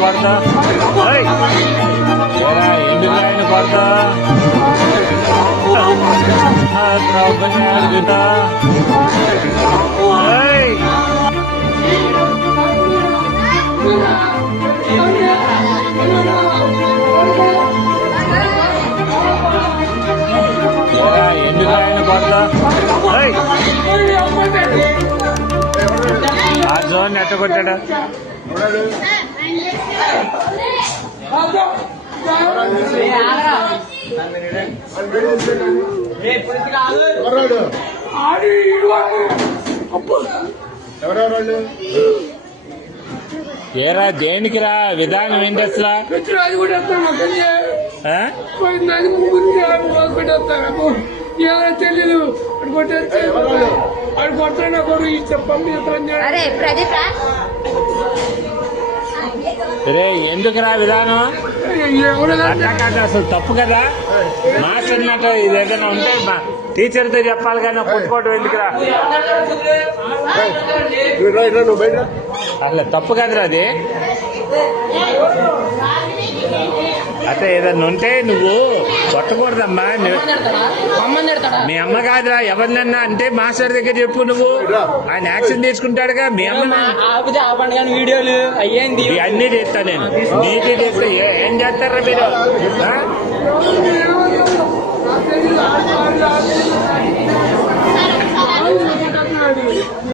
కొడతా ఎందుకు ఆయన కొడతా గీతా ఎందుకు ఆయన కొడతా ఆ జోన్ ఎట్ట కొట్టాడా ఏరా దేనికిరా విధానం ఏంటి అసలు తెలీదు కొట్టాడు చెప్పండి రే ఎందుకురా విధానం అసలు తప్పు కదా మాట్లాడినట్టు ఇది ఏదైనా ఉంటే టీచర్తో చెప్పాలి కానీ కొట్టుకోవటం ఎందుకురా అసలు తప్పు కదరా అది అంటే ఏదన్నా ఉంటే నువ్వు కొట్టకూడదమ్మా మీ అమ్మ కాదురా ఎవరినన్నా అంటే మాస్టర్ దగ్గర చెప్పు నువ్వు ఆయన యాక్షన్ తీసుకుంటాడుగా మీ అమ్మ వీడియోలు అయ్యింది అన్నీ చేస్తా నేను నీటి చేస్తే ఏం చేస్తారా మీరు